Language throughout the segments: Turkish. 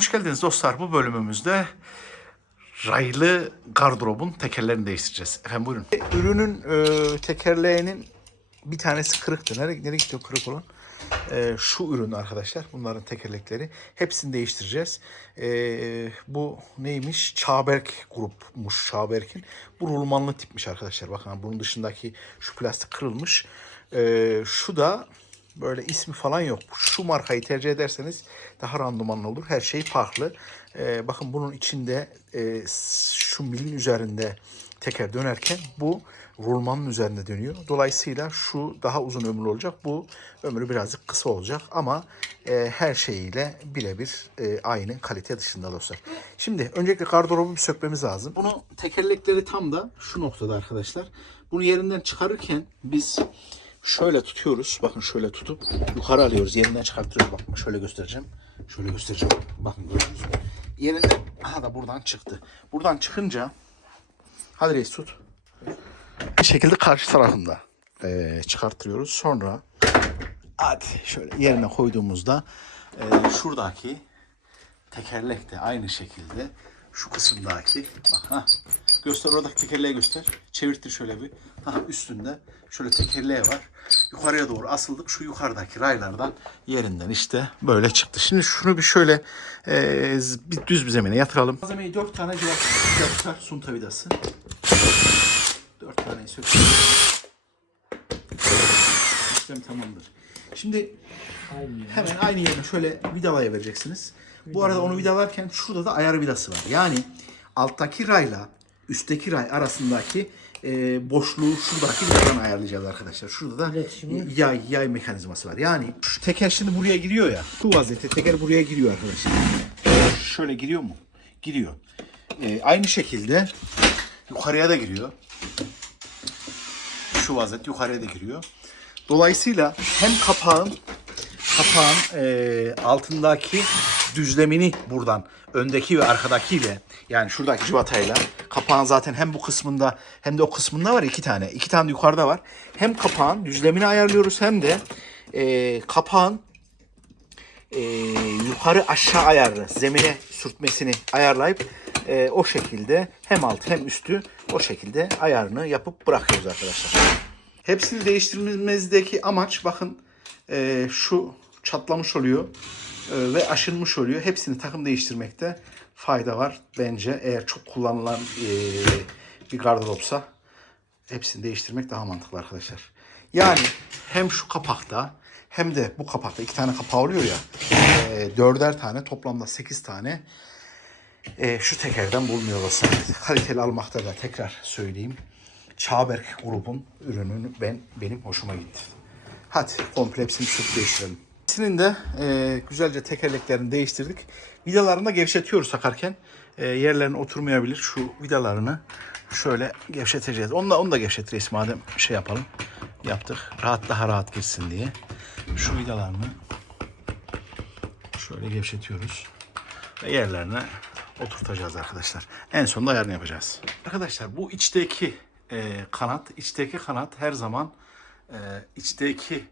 Hoş geldiniz dostlar. Bu bölümümüzde raylı gardırobun tekerlerini değiştireceğiz. Efendim buyurun. Ürünün e, tekerleğinin bir tanesi kırıktı. Nereye, nereye gidiyor kırık olan? E, şu ürün arkadaşlar. Bunların tekerlekleri. Hepsini değiştireceğiz. E, bu neymiş? Çağberk grupmuş Çağberk'in. Bu rulmanlı tipmiş arkadaşlar. Bakın bunun dışındaki şu plastik kırılmış. E, şu da böyle ismi falan yok. Şu markayı tercih ederseniz daha randımanlı olur. Her şey farklı. Ee, bakın bunun içinde e, şu milin üzerinde teker dönerken bu rulmanın üzerinde dönüyor. Dolayısıyla şu daha uzun ömürlü olacak. Bu ömrü birazcık kısa olacak ama e, her şeyiyle birebir e, aynı kalite dışında dostlar. Şimdi öncelikle gardırobu bir sökmemiz lazım. Bunu tekerlekleri tam da şu noktada arkadaşlar. Bunu yerinden çıkarırken biz şöyle tutuyoruz. Bakın şöyle tutup yukarı alıyoruz. Yerinden çıkartıyoruz. Bakın şöyle göstereceğim. Şöyle göstereceğim. Bakın gördünüz mü? Yerinden aha da buradan çıktı. Buradan çıkınca hadi reis tut. Bir şekilde karşı tarafında eee, çıkartıyoruz. Sonra hadi şöyle yerine koyduğumuzda eee, şuradaki tekerlek de aynı şekilde şu kısımdaki bak ha göster oradaki tekerleği göster. Çevirtir şöyle bir. Ha üstünde şöyle tekerleği var. Yukarıya doğru asıldık. Şu yukarıdaki raylardan yerinden işte böyle çıktı. Şimdi şunu bir şöyle e, bir düz bir zemine yatıralım. Malzemeyi dört tane cevap yapar sunta vidası. Dört tane söküyoruz. İşlem tamamdır. Şimdi hemen aynı yerine şöyle vidalaya vereceksiniz. Bu arada onu vidalarken şurada da ayar vidası var. Yani alttaki rayla üstteki ray arasındaki e, boşluğu şuradaki vidadan ayarlayacağız arkadaşlar. Şurada da İletişimi. yay yay mekanizması var. Yani şu teker şimdi buraya giriyor ya. Şu vaziyette teker buraya giriyor arkadaşlar. Şöyle giriyor mu? Giriyor. E, aynı şekilde yukarıya da giriyor şu vaziyet yukarıya da giriyor. Dolayısıyla hem kapağın kapağın e, altındaki düzlemini buradan öndeki ve arkadakiyle yani şuradaki civatayla kapağın zaten hem bu kısmında hem de o kısmında var iki tane. iki tane yukarıda var. Hem kapağın düzlemini ayarlıyoruz hem de e, kapağın e, yukarı aşağı ayarlı zemine sürtmesini ayarlayıp e, o şekilde hem alt hem üstü o şekilde ayarını yapıp bırakıyoruz arkadaşlar. Hepsini değiştirmemizdeki amaç bakın e, şu çatlamış oluyor e, ve aşınmış oluyor. Hepsini takım değiştirmekte fayda var bence. Eğer çok kullanılan e, bir gardıropsa hepsini değiştirmek daha mantıklı arkadaşlar. Yani hem şu kapakta hem de bu kapakta iki tane kapağı oluyor ya e, dörder tane toplamda sekiz tane şu tekerden bulunuyor olsa kaliteli almakta da tekrar söyleyeyim. Çağberk grubun ürününü ben benim hoşuma gitti. Hadi komple hepsini söküp değiştirelim. İkisinin de e, güzelce tekerleklerini değiştirdik. Vidalarını da gevşetiyoruz takarken. E, yerlerine oturmayabilir. Şu vidalarını şöyle gevşeteceğiz. Onu da, onu da gevşetiriz madem şey yapalım. Yaptık. Rahat daha rahat girsin diye. Şu vidalarını şöyle gevşetiyoruz. Ve yerlerine oturtacağız arkadaşlar. En sonunda ayarını yapacağız. Arkadaşlar bu içteki e, kanat, içteki kanat her zaman e, içteki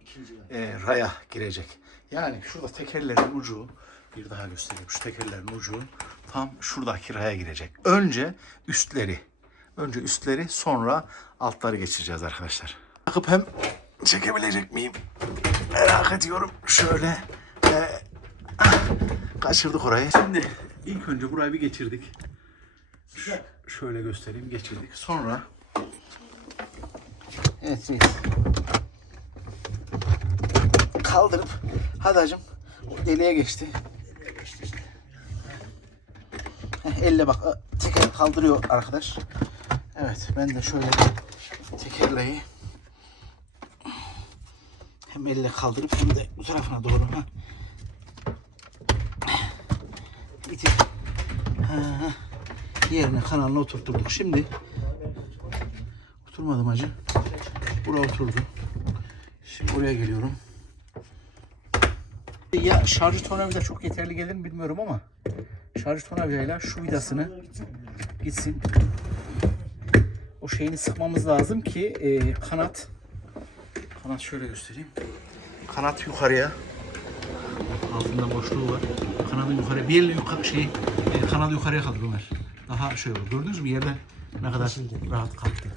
e, raya girecek. Yani şurada tekerlerin ucu, bir daha göstereyim. Şu tekerlerin ucu tam şuradaki raya girecek. Önce üstleri, önce üstleri sonra altları geçireceğiz arkadaşlar. Takıp hem çekebilecek miyim? Merak ediyorum. Şöyle e, kaçırdık orayı. Şimdi ilk önce burayı bir geçirdik. Ş- şöyle göstereyim geçirdik. Sonra Evet reis. Kaldırıp o deliğe geçti. Heh, elle bak teker kaldırıyor arkadaş. Evet ben de şöyle tekerleği hem elle kaldırıp hem de bu tarafına doğru ha. Bitir. Ha. Yerine kanalına oturtturduk. Şimdi oturmadım hacı. Buraya oturdu. Şimdi buraya geliyorum. Şarjı tornavida çok yeterli gelir mi bilmiyorum ama şarjı tornavidayla şu vidasını gitsin. O şeyini sıkmamız lazım ki e, kanat kanat şöyle göstereyim. Kanat yukarıya Altında boşluğu var. Kanadı yukarı, bir yukarı, şey, e, kanadı yukarıya kaldır Ömer. Daha şey olur. Gördünüz mü yerden ne kadar rahat kalktı.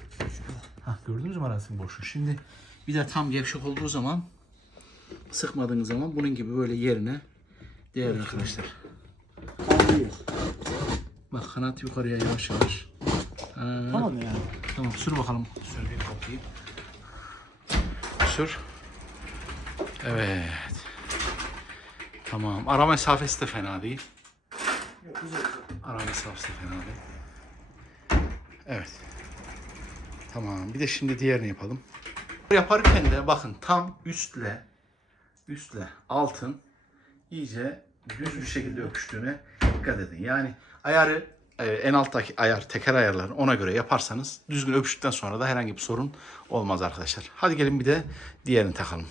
Ha, gördünüz mü arasının boşluğu? Şimdi bir de tam gevşek olduğu zaman sıkmadığınız zaman bunun gibi böyle yerine değer arkadaşlar. Bak kanat yukarıya yavaş yavaş. Ha, Tamam yani. Tamam sür bakalım. Sür bir kopayım. Sür. Evet. Tamam. Ara mesafesi de fena değil. Ara mesafesi de fena değil. Evet. Tamam. Bir de şimdi diğerini yapalım. Yaparken de bakın tam üstle üstle altın iyice düz bir şekilde öpüştüğüne dikkat edin. Yani ayarı e, en alttaki ayar, teker ayarlarını ona göre yaparsanız düzgün öpüştükten sonra da herhangi bir sorun olmaz arkadaşlar. Hadi gelin bir de diğerini takalım.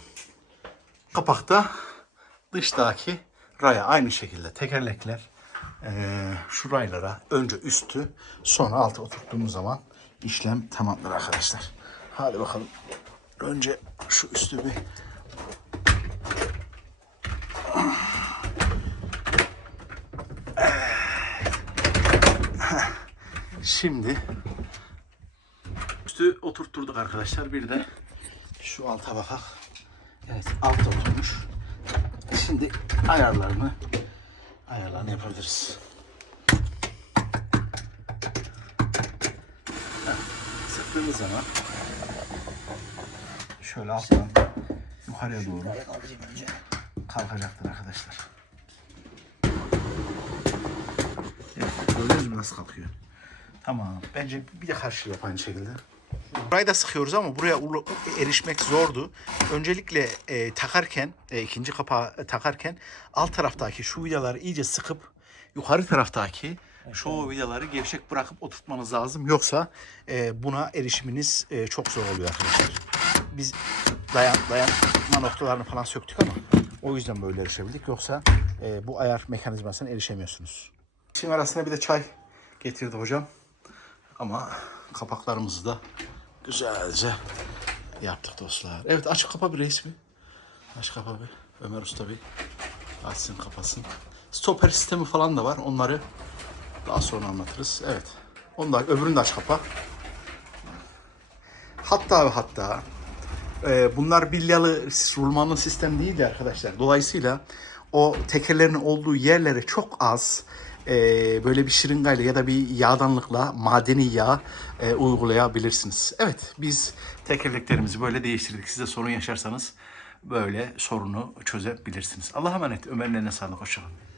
Kapakta dıştaki raya aynı şekilde tekerlekler e, şu raylara önce üstü sonra altı oturttuğumuz zaman işlem tamamdır arkadaşlar. Hadi bakalım. Önce şu üstü bir Şimdi üstü oturtturduk arkadaşlar. Bir de şu alta bakak. Evet alt oturmuş. Şimdi ayarlarını ayarlarını yapabiliriz. Evet, Sıktığımız zaman şöyle alttan yukarıya doğru kalkacaktır arkadaşlar. Evet, gördünüz mü nasıl kalkıyor? Tamam. Bence bir de karşı yap aynı şekilde. Burayı da sıkıyoruz ama buraya erişmek zordu. Öncelikle e, takarken, e, ikinci kapağı takarken alt taraftaki şu vidaları iyice sıkıp yukarı taraftaki şu vidaları gevşek bırakıp oturtmanız lazım. Yoksa e, buna erişiminiz e, çok zor oluyor arkadaşlar. Biz dayan, dayanma noktalarını falan söktük ama o yüzden böyle erişebildik. Yoksa e, bu ayar mekanizmasına erişemiyorsunuz. Şimdi arasına bir de çay getirdi hocam. Ama kapaklarımızı da güzelce yaptık dostlar. Evet aç kapa bir resmi. Aç kapa bir. Ömer Usta bir açsın kapasın. Stopper sistemi falan da var. Onları daha sonra anlatırız. Evet. Onlar öbürünü de aç kapa. Hatta ve hatta e, bunlar bilyalı rulmanlı sistem değildi arkadaşlar. Dolayısıyla o tekerlerin olduğu yerlere çok az e, böyle bir şırıngayla ya da bir yağdanlıkla madeni yağ e, uygulayabilirsiniz. Evet biz tekerleklerimizi böyle değiştirdik. Siz de sorun yaşarsanız böyle sorunu çözebilirsiniz. Allah'a emanet. Ömer'in eline sağlık. Hoşçakalın.